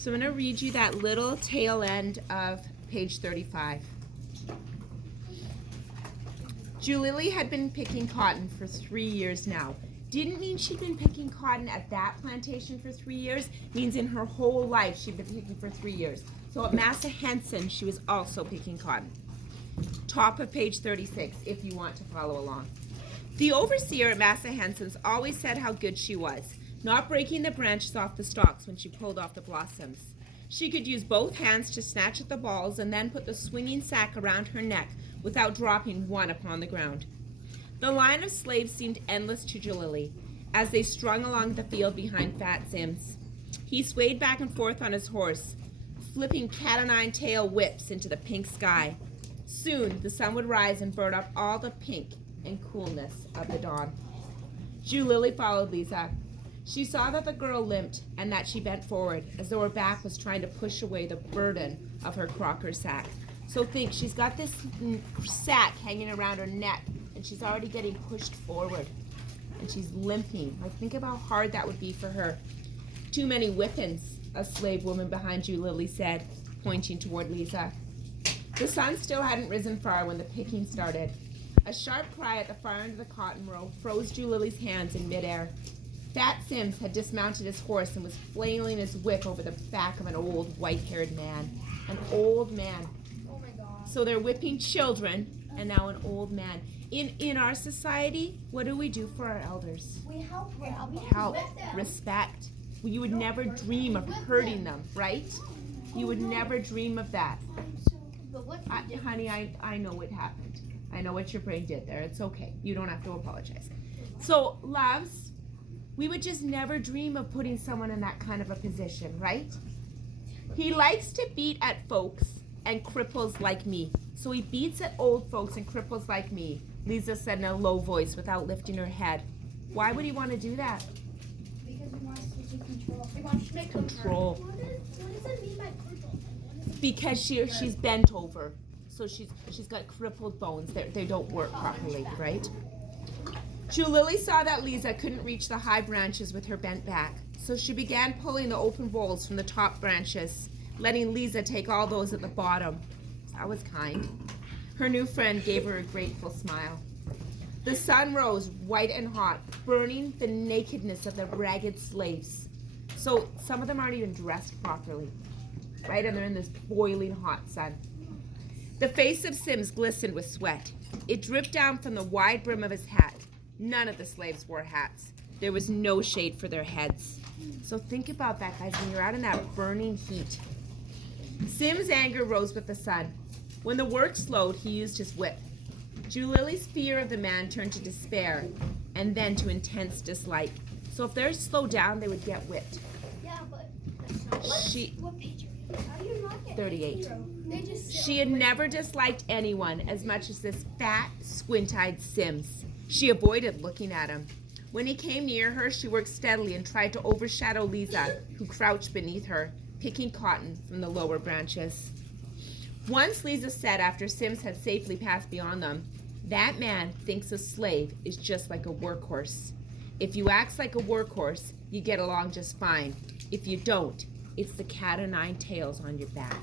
So I'm going to read you that little tail end of page 35. Julily had been picking cotton for 3 years now. Didn't mean she'd been picking cotton at that plantation for 3 years. Means in her whole life she'd been picking for 3 years. So at Massa Henson, she was also picking cotton. Top of page 36, if you want to follow along. The overseer at Massa Henson's always said how good she was, not breaking the branches off the stalks when she pulled off the blossoms. She could use both hands to snatch at the balls and then put the swinging sack around her neck without dropping one upon the ground. The line of slaves seemed endless to Julily as they strung along the field behind Fat Sims. He swayed back and forth on his horse, flipping cat-o'-nine-tail whips into the pink sky. Soon the sun would rise and burn up all the pink and coolness of the dawn. Julily followed Lisa. She saw that the girl limped and that she bent forward as though her back was trying to push away the burden of her crocker sack. So think, she's got this sack hanging around her neck and she's already getting pushed forward and she's limping. Like, think of how hard that would be for her. Too many whippings, a slave woman behind Julily said, pointing toward Lisa. The sun still hadn't risen far when the picking started. A sharp cry at the far end of the cotton row froze Julily's hands in midair. Fat Sims had dismounted his horse and was flailing his whip over the back of an old white-haired man. An old man. Oh my God. So they're whipping children and now an old man. In our society, what do we do for our elders? We help them. Help, respect. You would never dream of hurting them, right? You would never dream of that. Honey, I know what happened. I know what your brain did there. It's okay. You don't have to apologize. So, loves, we would just never dream of putting someone in that kind of a position, right? He likes to beat at folks and cripples like me. So he beats at old folks and cripples like me, Lisa said in a low voice without lifting her head. Why would he want to do that? Because he wants to take control. He wants to make Control. What does it mean by cripple? Because she's bent over. So she's got crippled bones. They don't work properly, right? Julily saw that Lisa couldn't reach the high branches with her bent back. So she began pulling the open bolls from the top branches, letting Lisa take all those at the bottom. That was kind. Her new friend gave her a grateful smile. The sun rose white and hot, burning the nakedness of the ragged slaves. So some of them aren't even dressed properly, right? And they're in this boiling hot sun. The face of Sims glistened with sweat. It dripped down from the wide brim of his hat. None of the slaves wore hats. There was no shade for their heads. So think about that, guys, when you're out in that burning heat. Sims' anger rose with the sun. When the work slowed, he used his whip. Julily's fear of the man turned to despair and then to intense dislike. So if they're slowed down, they would get whipped. Yeah, but that's not what page are you? How do you not get 38. They just She had never disliked anyone as much as this fat, squint-eyed Sims. She avoided looking at him. When he came near her, she worked steadily and tried to overshadow Lisa, who crouched beneath her, picking cotton from the lower branches. Once Lisa said, after Sims had safely passed beyond them, "That man thinks a slave is just like a workhorse. If you act like a workhorse, you get along just fine. If you don't, it's the cat-o'-nine-tails on your back."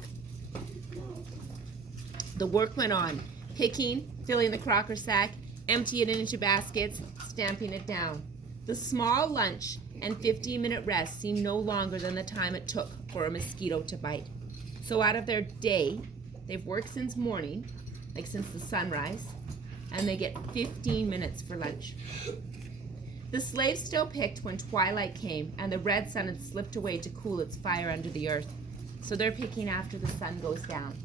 The work went on, picking, filling the crocker sack, emptying it into baskets, stamping it down. The small lunch and 15-minute rest seemed no longer than the time it took for a mosquito to bite. So out of their day, they've worked since morning, like since the sunrise, and they get 15 minutes for lunch. The slaves still picked when twilight came and the red sun had slipped away to cool its fire under the earth. So they're picking after the sun goes down.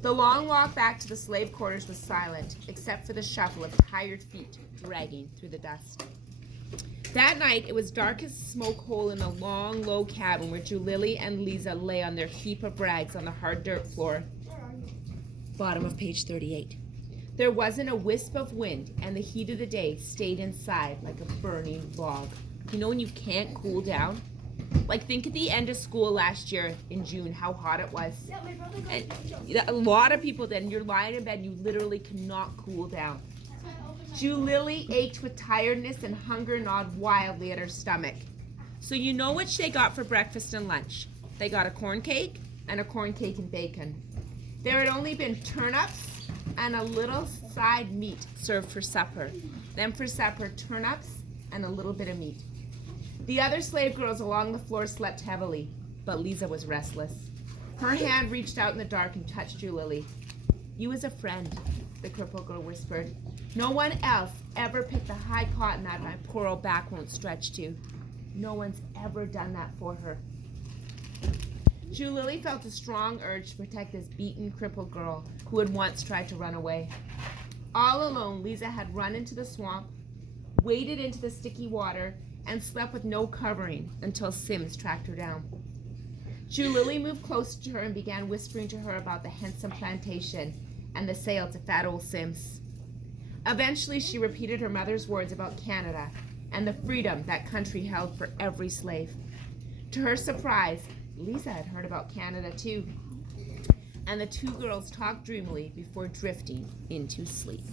The long walk back to the slave quarters was silent, except for the shuffle of tired feet dragging through the dust. That night, it was dark as a smoke hole in a long, low cabin where Julily and Lisa lay on their heap of rags on the hard dirt floor. Bottom of page 38. There wasn't a wisp of wind, and the heat of the day stayed inside like a burning log. You know when you can't cool down? Like, think at the end of school last year in June, how hot it was. Yeah, my brother goes And to the a lot of people then, you're lying in bed and you literally cannot cool down. Julily ached with tiredness and hunger gnawed wildly at her stomach. So you know what they got for breakfast and lunch. They got a corn cake and a corn cake and bacon. There had only been turnips and a little side meat served for supper. Then for supper, turnips and a little bit of meat. The other slave girls along the floor slept heavily, but Lisa was restless. Her hand reached out in the dark and touched Julily. "You as a friend," the crippled girl whispered. "No one else ever picked the high cotton that my poor old back won't stretch to. No one's ever done that for her." Julily felt a strong urge to protect this beaten, crippled girl who had once tried to run away. All alone, Lisa had run into the swamp, waded into the sticky water, and slept with no covering until Sims tracked her down. Julily moved closer to her and began whispering to her about the Henson plantation and the sale to fat old Sims. Eventually, she repeated her mother's words about Canada and the freedom that country held for every slave. To her surprise, Lisa had heard about Canada too, and the two girls talked dreamily before drifting into sleep.